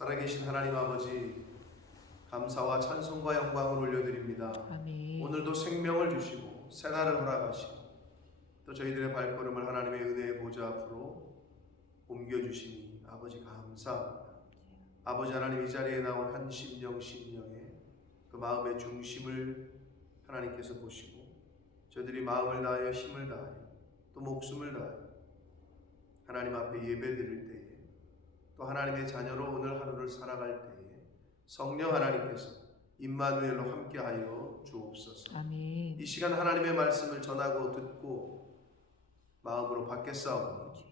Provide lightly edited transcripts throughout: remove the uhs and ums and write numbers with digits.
살아계신 하나님 아버지, 감사와 찬송과 영광을 올려드립니다. 아멘. 오늘도 생명을 주시고 새날을 허락하시고 또 저희들의 발걸음을 하나님의 은혜의 보좌 앞으로 옮겨주시니 아버지 감사합니다. 아버지 하나님, 이 자리에 나온 한 심령의 그 마음의 중심을 하나님께서 보시고 저희들이 마음을 다하여 힘을 다하여 또 목숨을 다하여 하나님 앞에 예배드릴 때에 또 하나님의 자녀로 오늘 하루를 살아갈 때에 성령 하나님께서 임마누엘로 함께하여 주옵소서. 아멘. 이 시간 하나님의 말씀을 전하고 듣고 마음으로 받겠사오니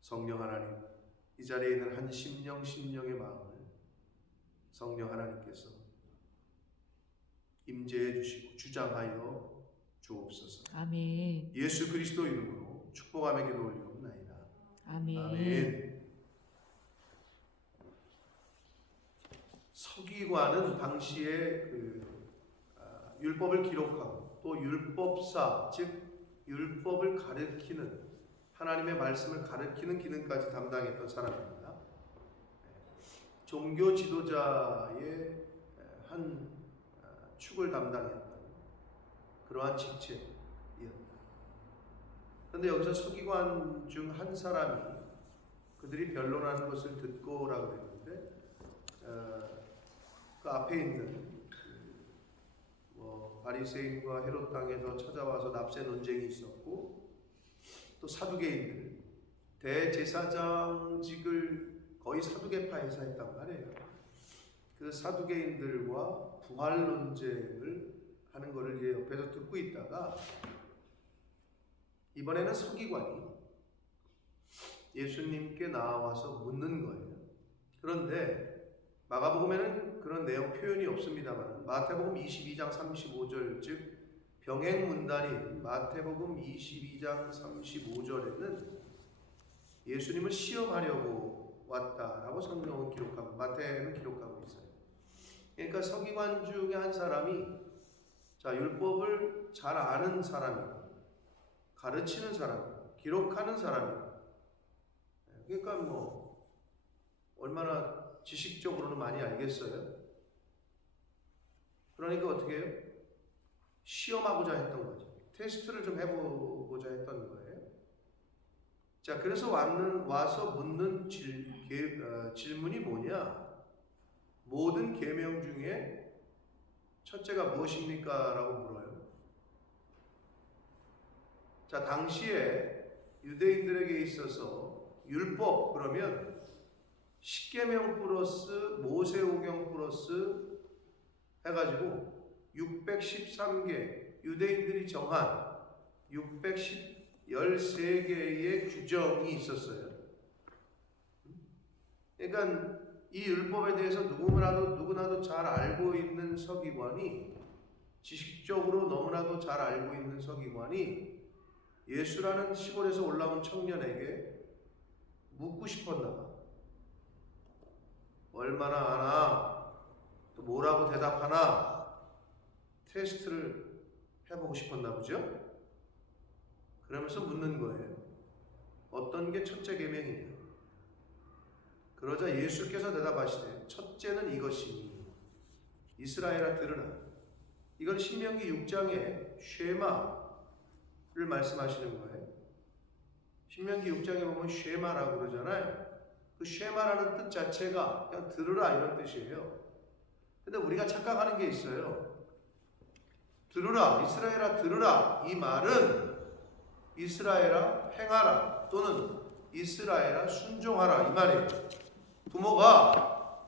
성령 하나님, 이 자리에 있는 한 심령의 마음을 성령 하나님께서 임재해 주시고 주장하여 주옵소서. 아멘. 예수 그리스도 이름으로 축복하며 기도 올리옵나이다. 아멘. 아멘. 서기관은 당시에 율법을 기록하고 또 율법사, 즉 율법을 가르치는, 하나님의 말씀을 가르치는 기능까지 담당했던 사람입니다. 종교 지도자의 한 축을 담당했던 그러한 직책이었다. 그런데 여기서 서기관 중 한 사람이 그들이 변론하는 것을 듣고라고 했는데 그 앞에 있는 바리새인과 헤롯 당에서 찾아와서 납세 논쟁이 있었고 또 사두개인들, 대제사장직을 거의 사두개파에서 했단 말이에요. 그 사두개인들과 부활 논쟁을 하는 것을 이제 옆에서 듣고 있다가 이번에는 서기관이 예수님께 나와서 묻는 거예요. 그런데 마가복음에는 그런 내용 표현이 없습니다만 마태복음 22장 35절, 즉 병행문단인 마태복음 22장 35절에는 예수님을 시험하려고 왔다라고 성경은 기록하고 마태는 기록하고 있어요. 그러니까 서기관 중에 한 사람이 율법을 잘 아는 사람이고 가르치는 사람이고 기록하는 사람이고, 그러니까 얼마나 지식적으로는 많이 알겠어요. 그러니까 어떻게 해요? 시험하고자 했던 거죠. 테스트를 좀 해보고자 했던 거예요. 자, 그래서 와서 묻는 질문이 뭐냐? 모든 계명 중에 첫째가 무엇입니까? 라고 물어요. 자, 당시에 유대인들에게 있어서 율법 그러면 십계명 플러스 모세오경 플러스 해가지고 613개 유대인들이 정한 613개의 규정이 있었어요. 그러니까 이 율법에 대해서 누구나도 잘 알고 있는 서기관이, 지식적으로 너무나도 잘 알고 있는 서기관이 예수라는 시골에서 올라온 청년에게 묻고 싶었나 봐. 얼마나 아나, 또 뭐라고 대답하나 테스트를 해보고 싶었나 보죠. 그러면서 묻는 거예요. 어떤 게 첫째 계명이냐? 그러자 예수께서 대답하시되 첫째는 이것이니 이스라엘아 들으라. 이건 신명기 6장의 쉐마를 말씀하시는 거예요. 신명기 6장에 보면 쉐마라고 그러잖아요. 그 쉐마라는 뜻 자체가 그냥 들으라 이런 뜻이에요. 근데 우리가 착각하는 게 있어요. 들으라, 이스라엘아 들으라, 이 말은 이스라엘아 행하라 또는 이스라엘아 순종하라 이 말이에요. 부모가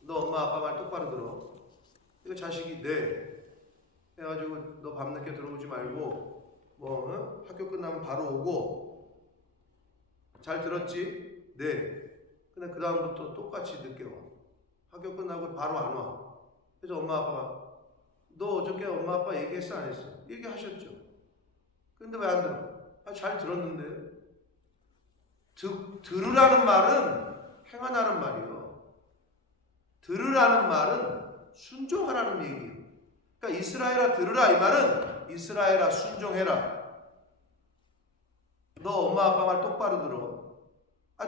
너 엄마 아빠 말 똑바로 들어. 이거 자식이 네 해가지고 너 밤늦게 들어오지 말고 학교 끝나면 바로 오고, 잘 들었지? 네. 근데 그 다음부터 똑같이 늦게 와. 학교 끝나고 바로 안 와. 그래서 엄마 아빠가 너 어저께 엄마 아빠 얘기했어 안 했어? 얘기하셨죠. 근데 왜 안 들어? 잘 들었는데요. 들으라는 말은 행하라는 말이요. 들으라는 말은 순종하라는 얘기예요. 그러니까 이스라엘아 들으라 이 말은 이스라엘아 순종해라. 너 엄마 아빠 말 똑바로 들어.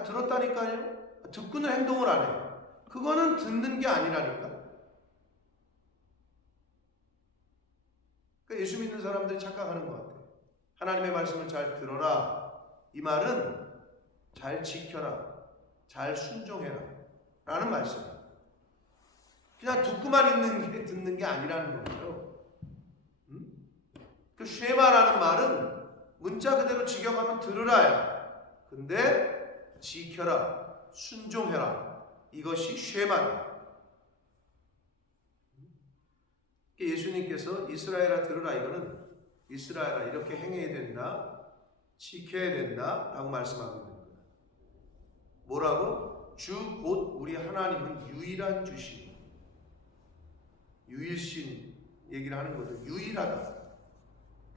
들었다니까요. 듣고는 행동을 안 해. 그 그거는 듣는 게 아니라니까. 그러니까 예수 믿는 사람들이 착각하는 것 같아요. 하나님의 말씀을 잘 들어라. 이 말은 잘 지켜라. 잘 순종해라. 라는 말씀이에요. 그냥 듣고만 듣는 게 아니라는 거예요. 그 쉐마라는 말은 문자 그대로 직역하면 들으라야. 근데 지켜라. 순종해라. 이것이 쉐마다. 예수님께서 이스라엘아 들으라, 이거는 이스라엘아 이렇게 행해야 된다, 지켜야 된다 라고 말씀하고 있는 거예요. 뭐라고? 주 곧 우리 하나님은 유일한 주시니, 유일신 얘기를 하는 거죠. 유일하다,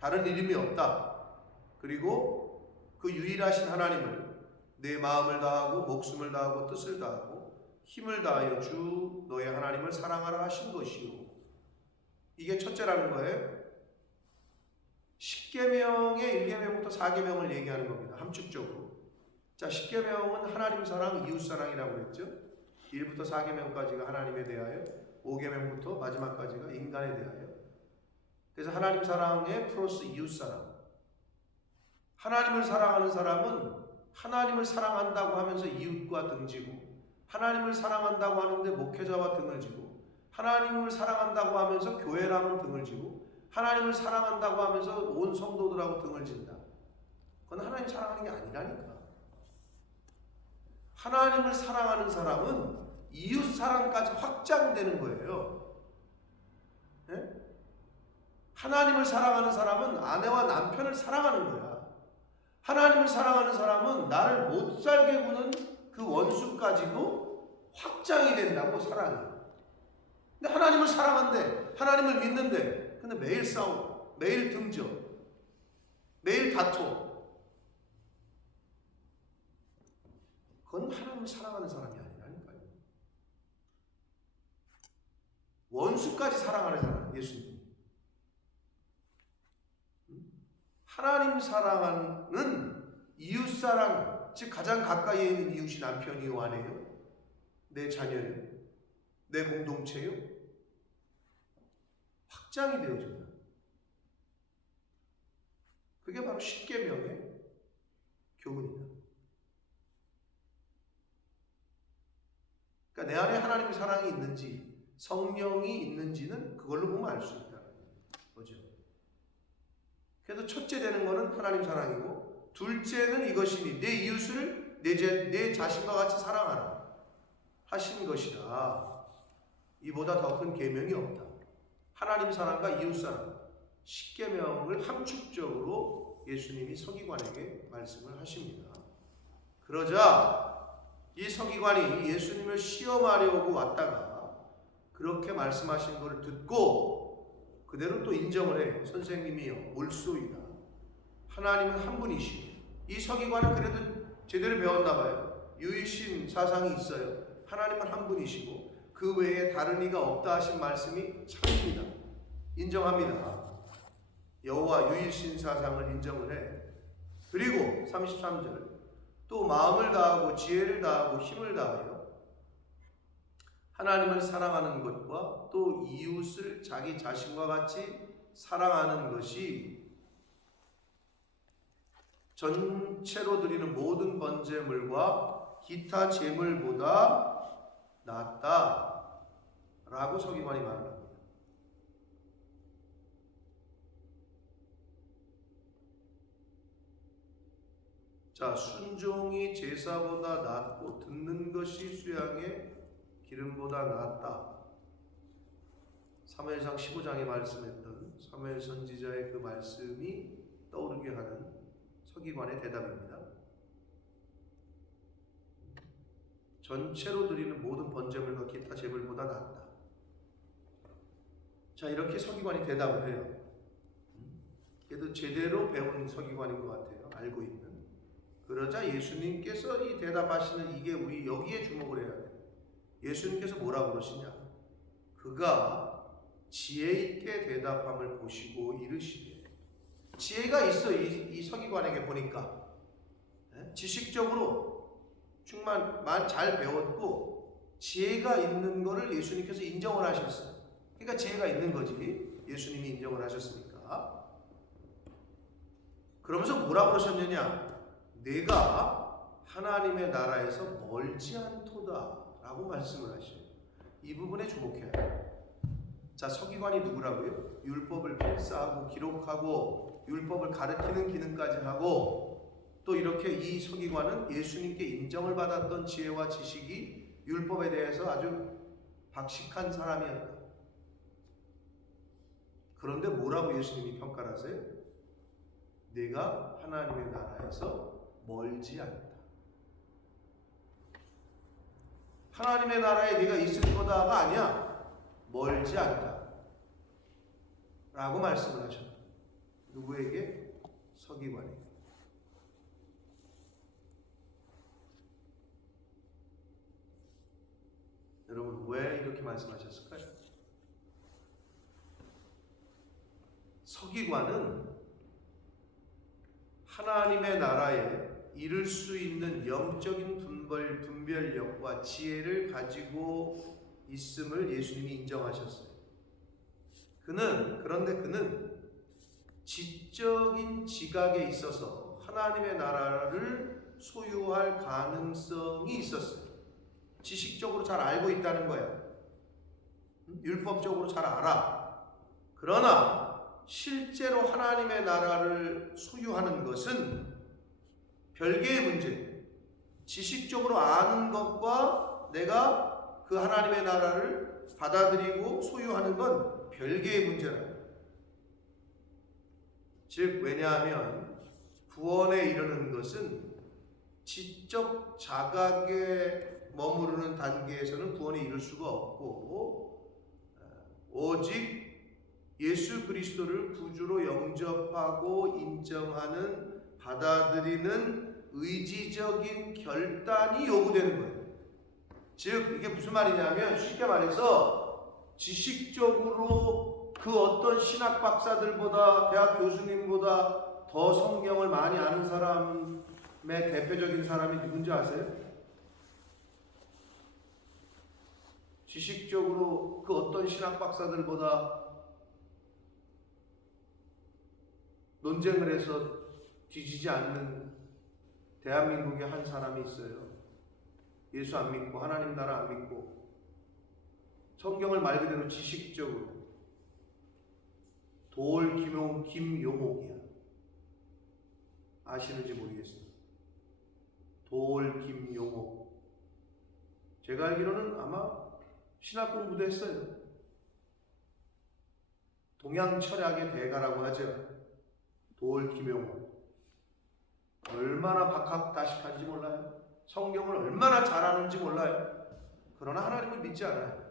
다른 이름이 없다. 그리고 그 유일하신 하나님을 내 마음을 다하고 목숨을 다하고 뜻을 다하고 힘을 다하여 주 너의 하나님을 사랑하라 하신 것이요. 이게 첫째라는 거예요. 10계명의 1계명부터 4계명을 얘기하는 겁니다. 함축적으로. 자, 10계명은 하나님 사랑, 이웃 사랑이라고 그랬죠. 1부터 4계명까지가 하나님에 대하여, 5계명부터 마지막까지가 인간에 대하여. 그래서 하나님 사랑에 플러스 이웃 사랑. 하나님을 사랑하는 사람은 하나님을 사랑한다고 하면서 이웃과 등지고, 하나님을 사랑한다고 하는데 목회자와 등을 지고, 하나님을 사랑한다고 하면서 교회랑은 등을 지고, 하나님을 사랑한다고 하면서 온 성도들하고 등을 진다. 그건 하나님 사랑하는 게 아니라니까. 하나님을 사랑하는 사람은 이웃 사랑까지 확장되는 거예요. 네? 하나님을 사랑하는 사람은 아내와 남편을 사랑하는 거야. 하나님을 사랑하는 사람은 나를 못 살게 구는 그 원수까지도 확장이 된다고, 사랑이. 근데 하나님을 사랑한대, 하나님을 믿는데, 근데 매일 싸우고, 매일 등져, 매일 다투어. 그건 하나님을 사랑하는 사람이 아니라니까요. 원수까지 사랑하는 사람, 예수님. 하나님 사랑하는 이웃 사랑, 즉 가장 가까이에 있는 이웃이 남편이요, 아내요, 내 자녀요, 내 공동체요, 확장이 되어진다. 그게 바로 10계명의 교훈이다. 그러니까 내 안에 하나님의 사랑이 있는지, 성령이 있는지는 그걸로 보면 알 수 있다는 거죠. 그래서 첫째 되는 것은 하나님 사랑이고, 둘째는 이것이니 내 이웃을 내 자신과 같이 사랑하라 하신 것이라. 이보다 더 큰 계명이 없다. 하나님 사랑과 이웃 사랑, 10계명을 함축적으로 예수님이 서기관에게 말씀을 하십니다. 그러자 이 서기관이 예수님을 시험하려고 왔다가 그렇게 말씀하신 것을 듣고 그대로 또 인정을 해요. 선생님이요, 옳소이다. 하나님은 한 분이시고, 이 서기관은 그래도 제대로 배웠나 봐요. 유일신 사상이 있어요. 하나님은 한 분이시고 그 외에 다른 이가 없다 하신 말씀이 참입니다. 인정합니다. 여호와 유일신 사상을 인정을 해. 그리고 33절, 또 마음을 다하고 지혜를 다하고 힘을 다하여 하나님을 사랑하는 것과 또 이웃을 자기 자신과 같이 사랑하는 것이 전체로 드리는 모든 번제물과 기타 제물보다 낫다 라고 서기관이 말합니다. 자, 순종이 제사보다 낫고 듣는 것이 수양의 기름보다 낫다. 사무엘상 15장에 말씀했던 사무엘 선지자의 그 말씀이 떠오르게 하는 서기관의 대답입니다. 전체로 드리는 모든 번제물과 기타 제물보다 낫다. 자, 이렇게 서기관이 대답을 해요. 그래도 제대로 배운 서기관인 것 같아요. 알고 있는. 그러자 예수님께서 이 대답하시는 이게 우리 여기에 주목을 해야 돼요. 예수님께서 뭐라고 그러시냐? 그가 지혜 있게 대답함을 보시고 이르시되, 지혜가 있어. 이 서기관에게 보니까 지식적으로 정말 잘 배웠고 지혜가 있는 거를 예수님께서 인정을 하셨어요. 그러니까 지혜가 있는 거지. 예수님이 인정을 하셨으니까. 그러면서 뭐라고 그러셨느냐? 내가 하나님의 나라에서 멀지 않도다 라고 말씀을 하셔요. 이 부분에 주목해야 돼요. 자, 서기관이 누구라고요? 율법을 필사하고 기록하고 율법을 가르치는 기능까지 하고, 또 이렇게 이 서기관은 예수님께 인정을 받았던 지혜와 지식이 율법에 대해서 아주 박식한 사람이었다. 그런데 뭐라고 예수님이 평가를 하세요? 내가 하나님의 나라에서 멀지 않다. 하나님의 나라에 네가 있을 거다가 아니야. 멀지 않다 라고 말씀을 하셨다. 누구에게? 서기관에게. 여러분, 왜 이렇게 말씀하셨을까요? 서기관은 하나님의 나라에 이룰 수 있는 영적인 분별력과 지혜를 가지고 있음을 예수님이 인정하셨어요. 그런데 그는 지적인 지각에 있어서 하나님의 나라를 소유할 가능성이 있었어요. 지식적으로 잘 알고 있다는 거야. 율법적으로 잘 알아. 그러나 실제로 하나님의 나라를 소유하는 것은 별개의 문제. 지식적으로 아는 것과 내가 그 하나님의 나라를 받아들이고 소유하는 건 별개의 문제라. 즉, 왜냐하면 구원에 이르는 것은 지적 자각에 머무르는 단계에서는 구원에 이를 수가 없고, 오직 예수 그리스도를 구주로 영접하고 인정하는, 받아들이는 의지적인 결단이 요구되는 거예요. 즉, 이게 무슨 말이냐면, 쉽게 말해서 지식적으로 그 어떤 신학 박사들보다, 대학 교수님보다 더 성경을 많이 아는 사람의 대표적인 사람이 누군지 아세요? 지식적으로 그 어떤 신학 박사들보다 논쟁을 해서 뒤지지 않는 대한민국에 한 사람이 있어요. 예수 안 믿고 하나님 나라 안 믿고 성경을 말 그대로 지식적으로 돌 김용옥이야. 아시는지 모르겠어요. 돌 김용옥. 제가 알기로는 아마 신학 공부도 했어요. 동양 철학의 대가라고 하죠. 돌 김용옥. 얼마나 박학다식한지 몰라요. 성경을 얼마나 잘하는지 몰라요. 그러나 하나님을 믿지 않아요.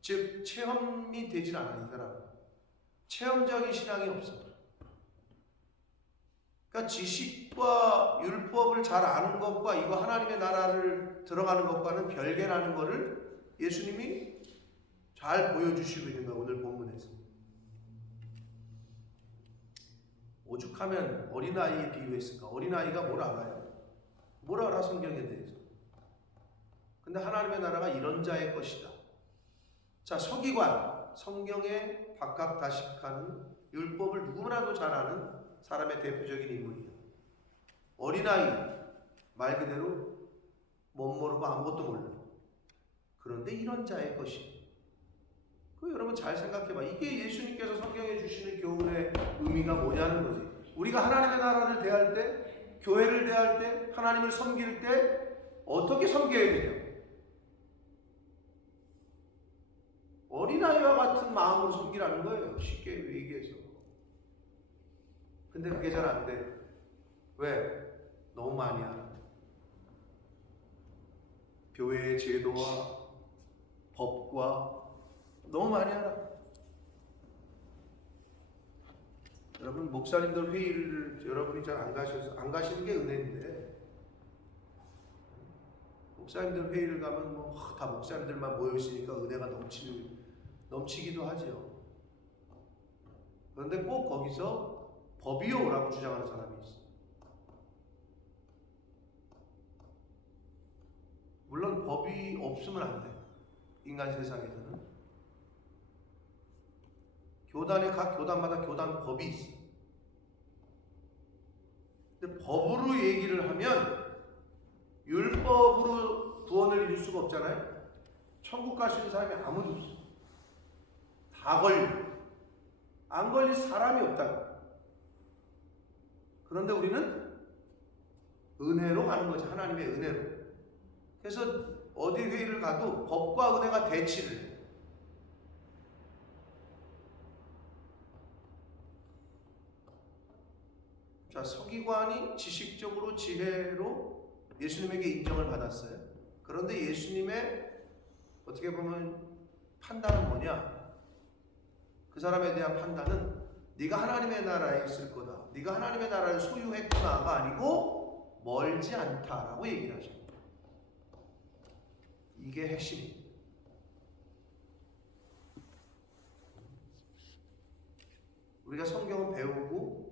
즉, 체험이 되질 않아요. 이 사람은 체험적인 신앙이 없어요. 그러니까 지식과 율법을 잘 아는 것과 이거 하나님의 나라를 들어가는 것과는 별개라는 것을 예수님이 잘 보여주시고 있는 거예요. 오늘 본문에서. 오죽하면 어린아이에 비유했을까? 어린아이가 뭘 알아요? 뭘 알아, 성경에 대해서? 근데 하나님의 나라가 이런 자의 것이다. 자, 서기관, 성경에 박학다식하는, 율법을 누구나도 잘 아는 사람의 대표적인 인물이에요. 어린아이, 말 그대로 못 모르고 아무것도 몰라요. 그런데 이런 자의 것이. 여러분 잘 생각해봐. 이게 예수님께서 성경에 주시는 교훈의 의미가 뭐냐는 거지. 우리가 하나님의 나라를 대할 때, 교회를 대할 때, 하나님을 섬길 때 어떻게 섬겨야 되냐? 어린아이와 같은 마음으로 섬기라는 거예요. 쉽게 얘기해서. 근데 그게 잘 안 돼. 왜? 너무 많이 알아. 교회의 제도와 법과 너무 많이 알아. 여러분, 목사님들 회의를 여러분이 잘 안 가시는 게 은혜인데, 목사님들 회의를 가면 다 목사님들만 모여 있으니까 은혜가 넘치기도 하죠. 그런데 꼭 거기서 법이요라고 주장하는 사람이 있어. 물론 법이 없으면 안 돼. 인간 세상에서는 각 교단마다 교단 법이 있어. 근데 법으로 얘기를 하면 율법으로 구원을 이룰 수가 없잖아요. 천국 갈 수 있는 사람이 아무도 없어. 다 걸려. 안 걸릴 사람이 없다고. 그런데 우리는 은혜로 가는 거지. 하나님의 은혜로. 그래서 어디 회의를 가도 법과 은혜가 대치를 해. 자, 서기관이 지식적으로 지혜로 예수님에게 인정을 받았어요. 그런데 예수님의 어떻게 보면 판단은 뭐냐? 그 사람에 대한 판단은 네가 하나님의 나라에 있을 거다. 네가 하나님의 나라를 소유했구나가 아니고 멀지 않다라고 얘기를 하십니다. 이게 핵심입니다. 우리가 성경을 배우고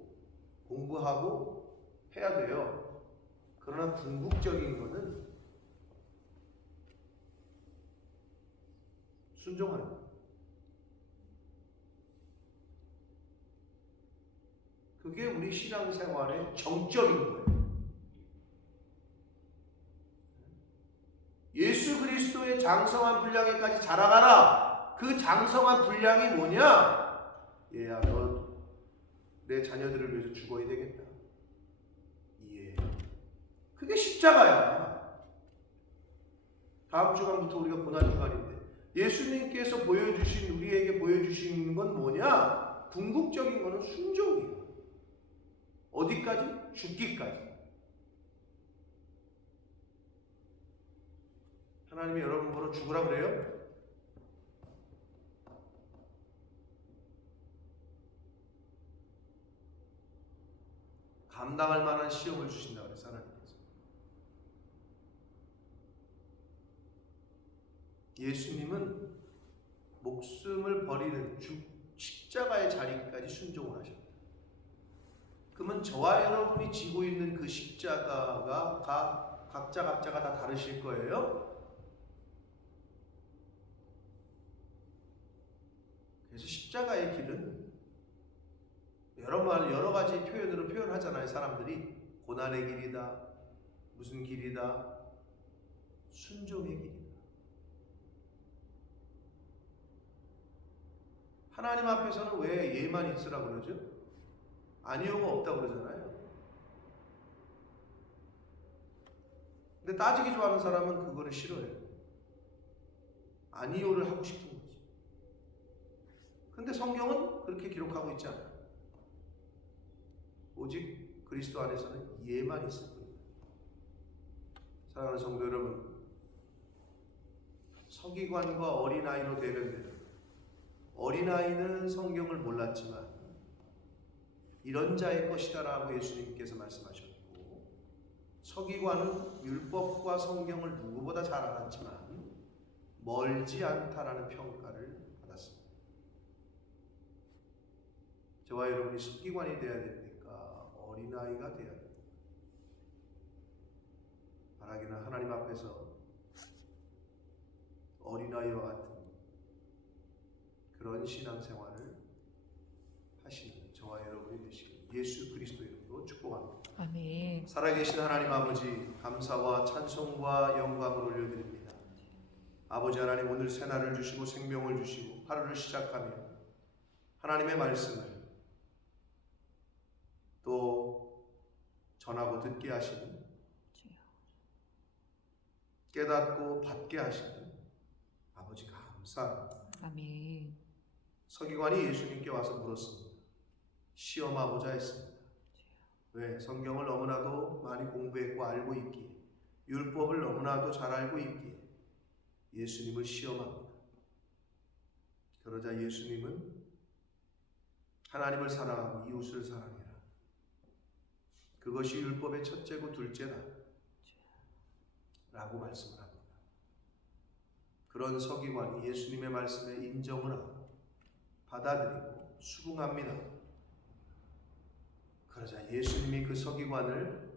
공부하고 해야 돼요. 그러나 궁극적인 거는 순종하는 거예요. 그게 우리 신앙생활의 정점인 거예요. 예수 그리스도의 장성한 분량에까지 자라가라. 그 장성한 분량이 뭐냐? 얘야, 너 내 자녀들을 위해서 죽어야 되겠다. 예. 그게 십자가야. 다음 주간부터 우리가 고난주간인데 예수님께서 보여주신, 우리에게 보여주신 건 뭐냐? 궁극적인 거는 순종이에요. 어디까지? 죽기까지. 하나님이 여러분 보러 죽으라 그래요? 감당할 만한 시험을 주신다 그래서 하나님께서. 예수님은 목숨을 버리는 십자가의 자리까지 순종을 하셨다. 그러면 저와 여러분이 지고 있는 그 십자가가 각자가 다 다르실 거예요. 그래서 십자가의 길은 여러 가지 표현으로 표현하잖아요. 사람들이 고난의 길이다, 무슨 길이다, 순종의 길이다. 하나님 앞에서는 왜 예만 있으라고 그러죠? 아니오가 없다고 그러잖아요. 근데 따지기 좋아하는 사람은 그거를 싫어해요. 아니오를 하고 싶은 거지. 근데 성경은 그렇게 기록하고 있지 않아요. 오직 그리스도 안에서는 예만 있을 뿐입니다. 사랑하는 성도 여러분, 서기관과 어린아이로 대변되는, 어린아이는 성경을 몰랐지만 이런 자의 것이다 라고 예수님께서 말씀하셨고, 서기관은 율법과 성경을 누구보다 잘 알았지만 멀지 않다라는 평가를 받았습니다. 저와 여러분이 서기관이 되어야 됩니까? 어린아이가 되어야 됩니다. 바라기는 하나님 앞에서 어린아이와 같은 그런 신앙생활을 하시는 저와 여러분이 되시길 예수 그리스도 이름으로 축복합니다. 아멘. 살아계신 하나님 아버지, 감사와 찬송과 영광을 올려드립니다. 아버지 하나님, 오늘 새날을 주시고 생명을 주시고 하루를 시작하며 하나님의 말씀을 또 전하고 듣게 하시는, 깨닫고 받게 하시는 아버지 감사합니다. 아멘. 서기관이 예수님께 와서 물었습니다. 시험하고자 했습니다. 왜? 성경을 너무나도 많이 공부했고 알고 있기에, 율법을 너무나도 잘 알고 있기에 예수님을 시험합니다. 그러자 예수님은 하나님을 사랑하고 이웃을 사랑해라. 그것이 율법의 첫째고 둘째다 라고 말씀을 합니다. 그런 서기관이 예수님의 말씀에 인정을 하고 받아들이고 수긍합니다. 그러자 예수님이 그 서기관을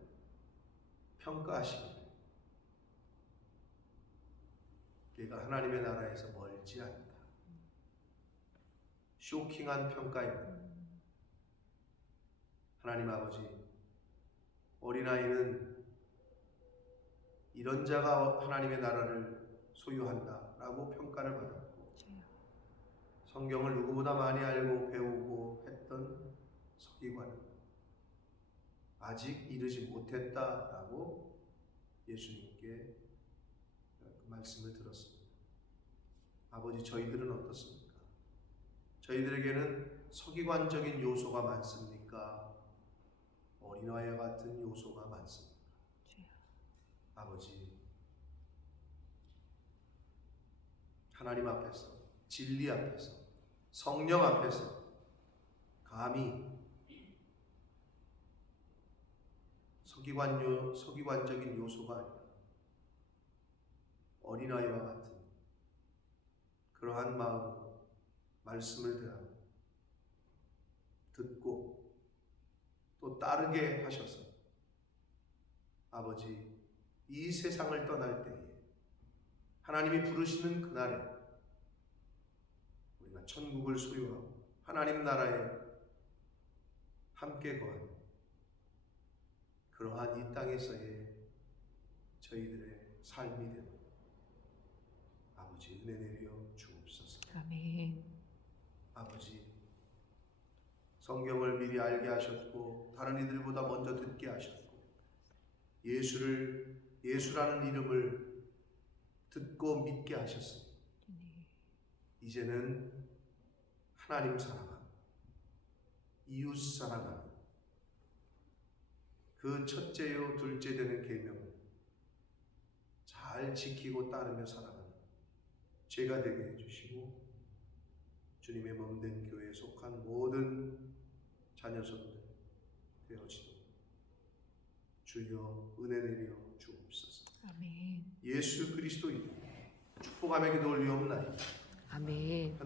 평가하시고 얘가 하나님의 나라에서 멀지 않다. 쇼킹한 평가입니다. 하나님 아버지, 어린아이는 이런 자가 하나님의 나라를 소유한다라고 평가를 받았고, 성경을 누구보다 많이 알고 배우고 했던 서기관은 아직 이르지 못했다라고 예수님께 말씀을 들었습니다. 아버지, 저희들은 어떻습니까? 저희들에게는 서기관적인 요소가 많습니까? 어린아이와 같은 요소가 많습니까? 아버지, 하나님 앞에서, 진리 앞에서, 성령 앞에서 감히 서기관적인 요소가 아니라 어린아이와 같은 그러한 마음으로 말씀을 대하고 듣고 또 따르게 하셔서 아버지, 이 세상을 떠날 때에 하나님이 부르시는 그날에 우리가 천국을 소유하고 하나님 나라에 함께 거하는 그러한 이 땅에서의 저희들의 삶이 되는 아버지, 은혜 내려 주옵소서. 아멘. 아버지, 성경을 미리 알게 하셨고 다른 이들보다 먼저 듣게 하셨고 예수라는 이름을 듣고 믿게 하셨습니다. 이제는 하나님 사랑하는, 이웃 사랑하는 그 첫째요 둘째 되는 계명을 잘 지키고 따르며 살아가는 죄가 되게 해주시고 주님의 몸된 교회에 속한 모든 자녀손들 되어지도록 주여 은혜 내려 주옵소서. 아멘. 예수 그리스도 이름으로 축복하며 기도 올리옵나이다. 아멘.